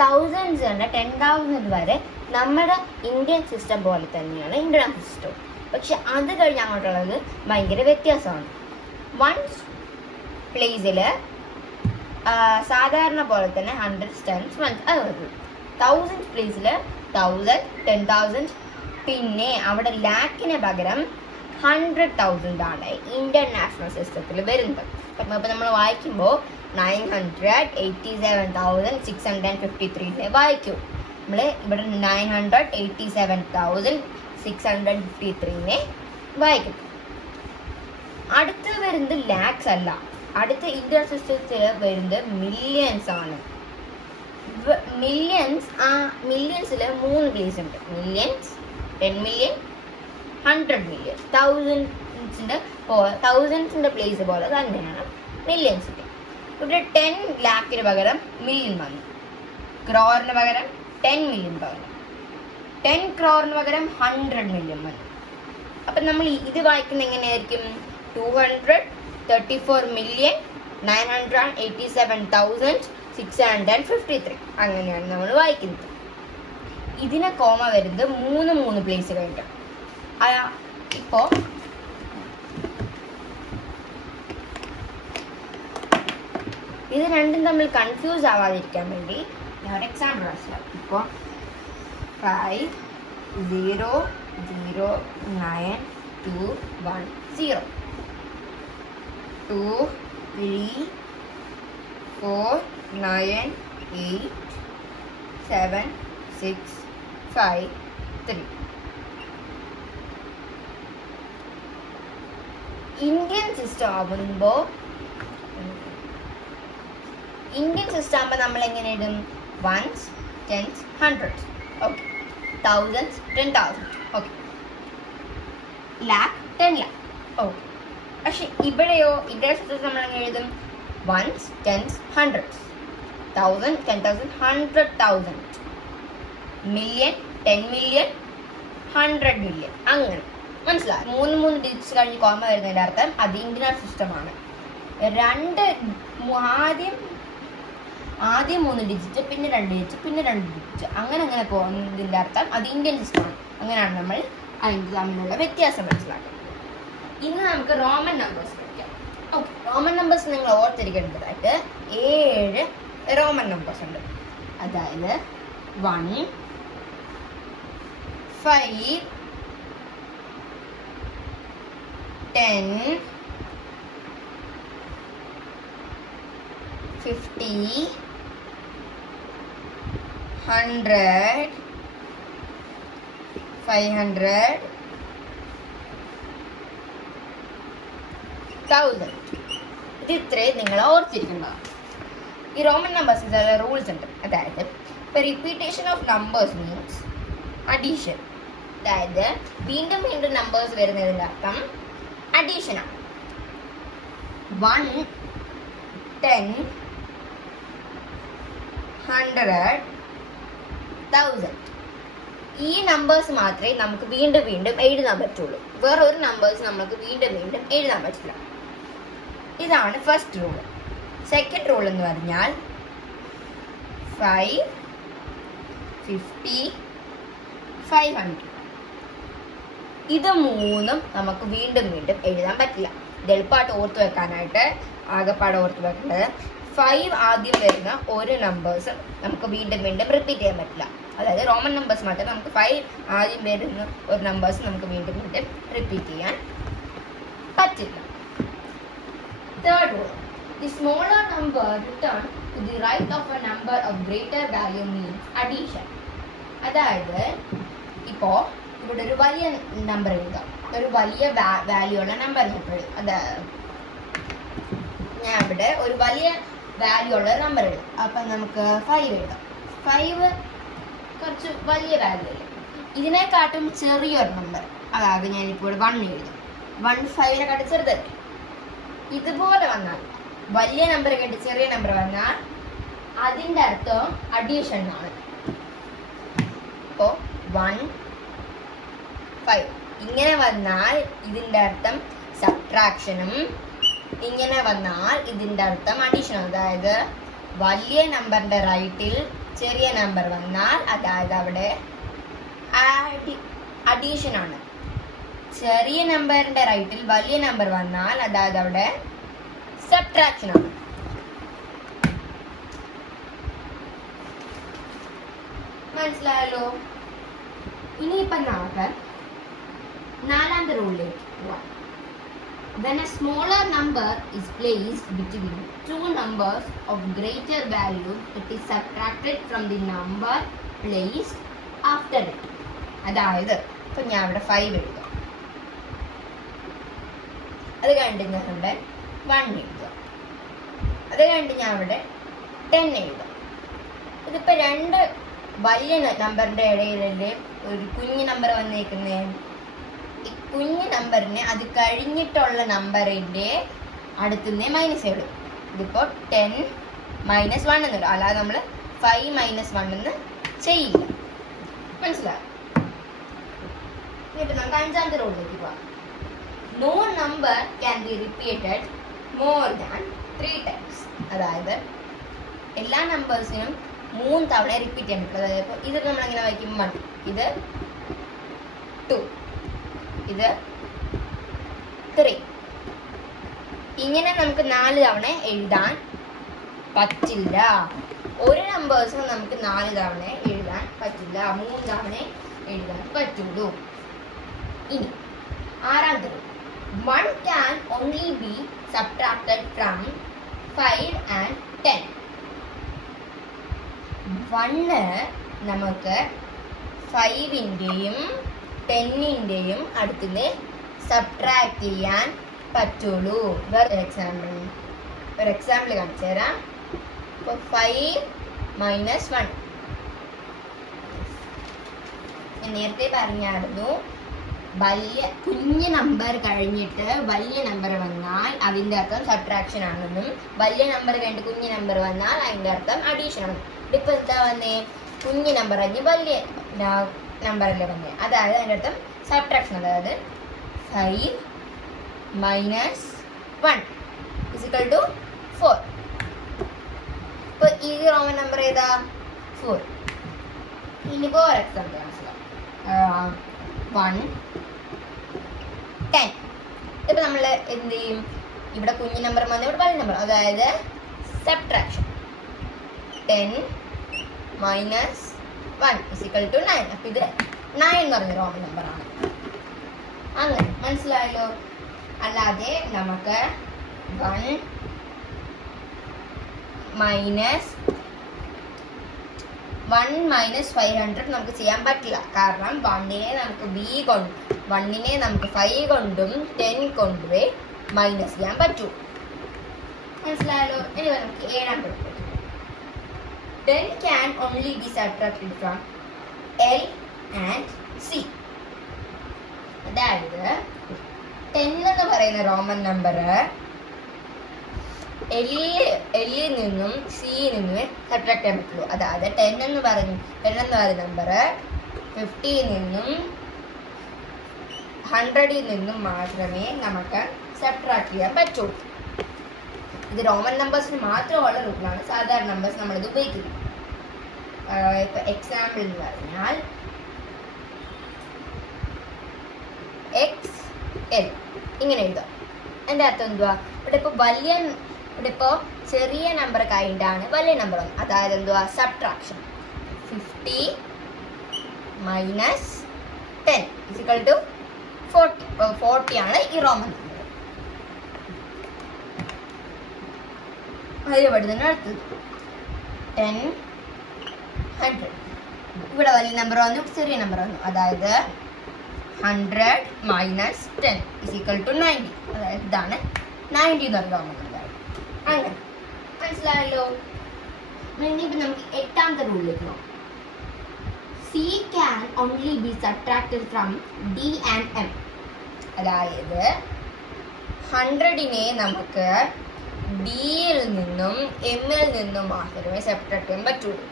Thousands ഉണ്ട് 10,000 വരെ നമ്മുടെ ഇന്ത്യൻ സിസ്റ്റം പോലെ തന്നെയാണ് ഇന്റർനാഷണൽ സിസ്റ്റം. പക്ഷെ അത് കഴിഞ്ഞ് അങ്ങോട്ടുള്ളത് ഭയങ്കര വ്യത്യാസമാണ്. വൺസ് പ്ലേസിൽ സാധാരണ പോലെ തന്നെ 100s 10s 1s അത് വരുള്ളൂ. തൗസൻഡ്സ് പ്ലേസിൽ 1000 10,000 പിന്നെ അവിടെ ലാക്കിന് പകരം 100,000 ആണ് ഇന്റർനാഷണൽ സിസ്റ്റത്തിൽ വരുന്നത്. അപ്പം നമ്മൾ വായിക്കുമ്പോൾ 987,653 വായിക്കും. നമ്മൾ ഇവിടെ 987,653 വായിക്കും. അടുത്ത് വരുന്നത് ലാക്സ് അല്ല, അടുത്ത ഇന്ത്യൻ സിസ്റ്റത്തിൽ വരുന്നത് മില്യൺസ് ആണ്. മില്യൺസിൽ 3 പ്ലേസ് ഉണ്ട്. Millions, 10 million, 100 million. തൗസൻഡ്സിന്റെ പ്ലേസ് പോലെ തന്നെയാണ് മില്യൺസിന്റെ. ഇവിടെ 10 ലാക്കിന് പകരം മില്യൺ വന്നു. ക്രോറിന് പകരം 10 മില്യൺ വന്നു. 10 ക്രോറിന് പകരം 100 മില്യൺ വന്നു. അപ്പം നമ്മൾ ഇത് വായിക്കുന്നത് എങ്ങനെയായിരിക്കും? 234,987,653 അങ്ങനെയാണ് നമ്മൾ വായിക്കുന്നത്. ഇതിനെ കോമ വരുന്നത് 3 പ്ലേസ് കഴിഞ്ഞിട്ട്. ഇപ്പോൾ ഇത് രണ്ടും തമ്മിൽ കൺഫ്യൂസ് ആവാതിരിക്കാൻ വേണ്ടി ഞാൻ ഒരു എക്സാമ്പിൾ മനസ്സിലാവും. ഇപ്പോൾ 5,0,0,9,2,1,0 2, 3, 4, 9, 8, 7, 6, 5, 3. ഇന്ത്യൻ സിസ്റ്റം ആകുമ്പോൾ നമ്മൾ എങ്ങനെ ഇടും? 1s 10s 100s okay, 1000s 10,000 okay, lakh 10 lakh okay. പക്ഷെ ഇവിടെയോ ഇന്ത്യൻ സിസ്റ്റം നമ്മൾ എങ്ങനെ എഴുതും? 1s 10s 100s, 1000 10,000 100,000, million 10 million 100 million അങ്ങനെ. മനസ്സിലായി? 3 ഡിജിറ്റ്സ് കഴിഞ്ഞ് കോമ വരുന്നതിൻ്റെ അർത്ഥം അത് ഇന്ത്യൻ സിസ്റ്റമാണ്. ആദ്യം 3 ഡിജിറ്റ്, പിന്നെ 2 ഡിജിറ്റ്, പിന്നെ 2 ഡിജിറ്റ്, അങ്ങനെ പോകുന്നതിൻ്റെ അർത്ഥം അത് ഇന്ത്യൻ സിസ്റ്റമാണ്. അങ്ങനെയാണ് നമ്മൾ അതിൻ്റെ തമ്മിലുള്ള വ്യത്യാസം മനസ്സിലാക്കുന്നത്. ഇന്ന് നമുക്ക് റോമൻ നമ്പേഴ്സ് പഠിക്കാം. ഓക്കെ, റോമൻ നമ്പേഴ്സ് നിങ്ങൾ ഓർത്തിരിക്കേണ്ടതായിട്ട് 7 റോമൻ നമ്പേഴ്സ് ഉണ്ട്. അതായത് 1, 5, 10, 50, 100, 500, 1000. ഇത് ഇത്രയും നിങ്ങൾ ഓർത്തിരിക്കുന്നതാണ്. ഈ റോമൻ നമ്പേഴ്സിന് റൂൾസ് ഉണ്ട്. അതായത് repetition of numbers means addition. അതായത് വീണ്ടും നമ്പേഴ്സ് വരുന്നതിൻ്റെ അർത്ഥം അഡീഷനാണ്. 1, 10, 100, 1000 ഈ നമ്പേഴ്സ് മാത്രമേ നമുക്ക് വീണ്ടും എഴുതാൻ പറ്റുള്ളൂ. വേറെ ഒരു നമ്പേഴ്സ് നമുക്ക് വീണ്ടും എഴുതാൻ പറ്റില്ല. ഇതാണ് ഫസ്റ്റ് റൂൾ. സെക്കൻഡ് റൂൾ എന്ന് പറഞ്ഞാൽ 5, 50, 500 ഇത് 3 നമുക്ക് വീണ്ടും എഴുതാൻ പറ്റില്ല. ഇത് എളുപ്പമായിട്ട് ഓർത്ത് വെക്കാനായിട്ട് ആകെപ്പാടെ ഓർത്ത് വെക്കേണ്ടത് 5 ആദ്യം വരുന്ന ഒരു നമ്പേഴ്സ് നമുക്ക് വീണ്ടും റിപ്പീറ്റ് ചെയ്യാൻ പറ്റില്ല. അതായത് റോമൻ നമ്പേഴ്സ് മാത്രമേ നമുക്ക് 5 ആദ്യം വരുന്ന ഒരു നമ്പേഴ്സ് നമുക്ക് വീണ്ടും റിപ്പീറ്റ് ചെയ്യാൻ പറ്റില്ല. Third rule, the smaller number return to the right of a number of greater value means addition. അതായത് ഇപ്പോൾ ഇവിടെ ഒരു വലിയ നമ്പർ എഴുതാം, ഒരു വലിയ വാല്യൂ ഉള്ള നമ്പർ ഞാൻ ഇവിടെ ഒരു വലിയ വാല്യൂ ഉള്ള നമ്പർ എഴുതാം. അപ്പം നമുക്ക് 5 എഴുതാം. 5 കുറച്ച് വലിയ വാല്യൂ അല്ലേ. ഇതിനെക്കാട്ടും ചെറിയൊരു നമ്പർ, അതായത് ഞാനിപ്പോൾ 1 എഴുതും. 1 5-നെക്കാട്ടും ചെറുതല്ലേ. ഇതുപോലെ വന്നാൽ വലിയ നമ്പർ കേട്ട് ചെറിയ നമ്പർ വന്നാൽ അതിൻ്റെ അർത്ഥം അഡീഷൻ ആണ്. ഇപ്പോൾ 1 5 ഇങ്ങനെ വന്നാൽ ഇതിൻ്റെ അർത്ഥം സബ്ട്രാക്ഷനും, ഇങ്ങനെ വന്നാൽ ഇതിൻ്റെ അർത്ഥം അഡീഷനും. അതായത് വലിയ നമ്പറിൻ്റെ റൈറ്റിൽ ചെറിയ നമ്പർ വന്നാൽ അതായത് അവിടെ അഡീഷൻ ആണ്. ചെറിയ നമ്പറിന്റെ റൈറ്റിൽ വലിയ നമ്പർ വന്നാൽ അതായത് അവിടെ സബ്ട്രാക്ഷൻ ആണ്. മനസ്സിലായല്ലോ? ഇനിയിപ്പം നമുക്ക് നാലാമത്തെ റൂളിലേക്ക് പോവാം. When a smaller number is placed between two numbers of greater value, it is subtracted from the number placed after it. അതായത് ഇപ്പം ഞാൻ ഇവിടെ 5 എഴുതാം, അത് കഴിഞ്ഞിട്ട് ഞാൻ ഇവിടെ 1 എഴുതാം, അത് കഴിഞ്ഞിട്ട് ഞാൻ ഇവിടെ 10 എഴുതാം. ഇതിപ്പോൾ രണ്ട് വലിയ നമ്പറിൻ്റെ ഇടയിലല്ലേ ഒരു കുഞ്ഞു നമ്പർ വന്നേക്കുന്നേ. ഈ കുഞ്ഞു നമ്പറിനെ അത് കഴിഞ്ഞിട്ടുള്ള നമ്പറിൻ്റെ അടുത്തുനിന്നേ മൈനസ് ചെയ്യും. ഇതിപ്പോൾ 10 - 1 എന്നിടും, അല്ലാതെ നമ്മൾ 5 - 1 എന്ന് ചെയ്യില്ല. മനസ്സിലാവും? ഇപ്പം നമുക്ക് അഞ്ചാമത്തെ റൂളിലേക്ക് പോവാം. No number can be repeated more than 3 times. അതായത് എല്ലാ നമ്പേഴ്സിനും 3 തവണ റിപ്പീറ്റ് ചെയ്യാൻ പറ്റും. അതായത് ഇപ്പോൾ ഇത് നമ്മളെങ്ങനെ വായിക്കും? 1, ഇത് 2, ഇത് 3. ഇങ്ങനെ നമുക്ക് 4 തവണ എഴുതാൻ പറ്റില്ല. ഒരു നമ്പേഴ്സിന് നമുക്ക് 4 തവണ എഴുതാൻ പറ്റില്ല, 3 തവണ എഴുതാൻ പറ്റുള്ളൂ. ഇനി ആറാമത്തെ rule. 1 can only be subtracted from 5 and 10. 1 നമുക്ക് 5-ൻ്റെയും 10-ൻ്റെയും അടുത്തുനിന്ന് സബ്ട്രാക്ട് ചെയ്യാൻ പറ്റുള്ളൂ. ഒരു എക്സാമ്പിൾ കാണിച്ചു തരാം. ഇപ്പോൾ 5 - 1 ഞാൻ നേരത്തെ പറഞ്ഞായിരുന്നു, കുഞ്ഞ് നമ്പർ കഴിഞ്ഞിട്ട് വലിയ നമ്പർ വന്നാൽ അതിൻ്റെ അർത്ഥം സബ്ട്രാക്ഷൻ ആണെന്നും വലിയ നമ്പർ കഴിഞ്ഞിട്ട് കുഞ്ഞ് നമ്പർ വന്നാൽ അതിൻ്റെ അർത്ഥം അഡീഷൻ ആണെന്നും. ഇതിപ്പോൾ എന്താ വന്നേ? കുഞ്ഞ് നമ്പർ കഴിഞ്ഞ് വലിയ നമ്പറല്ലേ വന്നേ, അതായത് അതിൻ്റെ അർത്ഥം സബ്ട്രാക്ഷൻ. അതായത് 5 - 1 = 4. ഇപ്പോൾ ഈ റോമൻ നമ്പർ ഏതാ? 4. ഇനിയിപ്പോൾ ഒരു എക്സാമ്പിൾ മനസ്സിലാവും. 1 - 10. ഇപ്പം നമ്മൾ എന്ത് ചെയ്യും? ഇവിടെ കുഞ്ഞു നമ്പർ വന്ന് ഇവിടെ വലിയ നമ്പർ, അതായത് സബ്ട്രാക്ഷൻ. 10 - 1 = 9. അപ്പം ഇത് 9 എന്ന് പറഞ്ഞ റോമൻ നമ്പറാണ്. അങ്ങനെ മനസ്സിലായല്ലോ? അല്ലാതെ നമുക്ക് 1 - 500 നമുക്ക് ചെയ്യാൻ പറ്റില്ല. കാരണം 1നെ നമുക്ക് 5 കൊണ്ടും 10 കൊണ്ടുവേ മൈനസ് ചെയ്യാൻ പറ്റൂ. മനസ്സിലായല്ലോ? ഇനി നമുക്ക് 7ാമത്തെ. 10 can only be subtracted from L and C. അതായത് 10 എന്ന് പറയുന്ന റോമൻ നമ്പർ എല്ലിൽ നിന്നും സിയിൽ നിന്നും സബ്ട്രാക്ട് ചെയ്യാൻ പറ്റുള്ളൂ. അതായത് 10 എന്ന് പറയുന്ന നമ്പർ 50 നിന്നും 100 നിന്നും മാത്രമേ നമുക്ക് സബ്ട്രാക്ട് ചെയ്യാൻ പറ്റുള്ളൂ. ഇത് റോമൻ നമ്പേഴ്സിന് മാത്രമുള്ള റൂളാണ്. സാധാരണ നമ്പേഴ്സ് നമ്മളിത് ഉപയോഗിക്കില്ല. ഇപ്പൊ എക്സാമ്പിൾ എന്ന് പറഞ്ഞാൽ XL ഇങ്ങനെ എഴുതാം. എൻ്റെ അർത്ഥം എന്തുവാ? ഇവിടെ ഇപ്പോൾ ചെറിയ നമ്പർ കഴിഞ്ഞിട്ടാണ് വലിയ നമ്പർ വന്നത്, അതായത് എന്തുവാ? സബ്ട്രാക്ഷൻ. 50 - 10 = 40. 40 ആണ് ഈ റോമൻ നമ്പർ. അതിലൂടെ തന്നെ അടുത്തത് 10 - 100. ഇവിടെ വലിയ നമ്പർ വന്നു, ചെറിയ നമ്പർ വന്നു, അതായത് 100 - 10 = 90. അതായത് ഇതാണ് 90 എന്ന് പറയുന്ന റോമൻ നമ്പർ. അങ്ങനെ മനസ്സിലായല്ലോ? ഇനിയിപ്പോൾ നമുക്ക് 8ാമത്തെ റൂളിലേക്ക് നോക്കാം. C can only be subtracted from D and M. അതായത് 100നെ നമുക്ക് ഡിയിൽ നിന്നും എമ്മിൽ നിന്നും മാത്രമേ സബ്ട്രാക്ട് ചെയ്യാൻ പറ്റുള്ളൂ.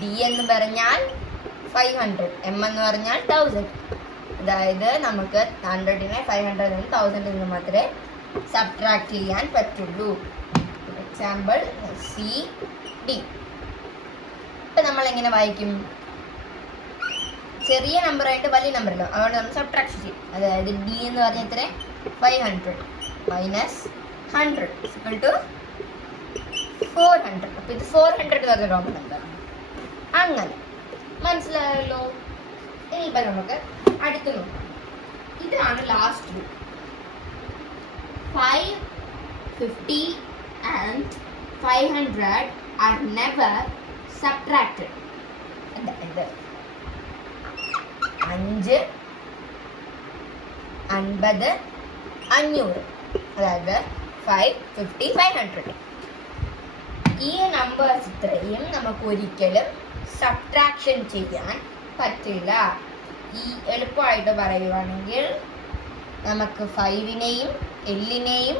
ഡി എന്ന് പറഞ്ഞാൽ 500, എം എന്ന് പറഞ്ഞാൽ 1000. അതായത് നമുക്ക് 100നെ 500 നിന്നും 1000 നിന്നും മാത്രമേ സബ്ട്രാക്ട് ചെയ്യാൻ പറ്റുള്ളൂ. Example C, D. നമ്മൾ എങ്ങനെ വായിക്കും? ചെറിയ നമ്പർ ആയിട്ട് വലിയ നമ്പർ ഉണ്ടോ, അതുകൊണ്ട് നമ്മൾ സബ്ട്രാക്ഷൻ ചെയ്യും. അതായത് ഡി എന്ന് പറഞ്ഞാൽ എത്ര? 500 മൈനസ് 100 ഈക്വൽ ടു 400. അപ്പൊ ഇത് 400 എന്ന് പറഞ്ഞ റോമൻ നമ്പർ. അങ്ങനെ മനസ്സിലായല്ലോ. ഇനിയിപ്പോ നമുക്ക് അടുത്ത് നോക്കാം. ഇതാണ് last rule. 5, 50 and 500 are never subtracted. അതായത് 5, 50, 500. അതായത് 5, 50, 500. ഈ നമ്പേഴ്സ് ഇത്രയും നമുക്ക് ഒരിക്കലും സബ്ട്രാക്ഷൻ ചെയ്യാൻ പറ്റില്ല. ഈ എളുപ്പമായിട്ട് പറയുവാണെങ്കിൽ നമുക്ക് 5നെയും എല്ലിനെയും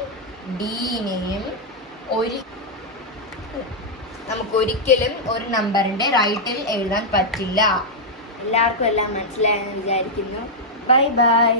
ഡിനെയും നമുക്ക് ഒരിക്കലും ഒരു നമ്പറിന്റെ റൈറ്റിൽ എഴുതാൻ പറ്റില്ല. എല്ലാവർക്കും എല്ലാം മനസ്സിലായെന്ന് വിചാരിക്കുന്നു. Bye bye.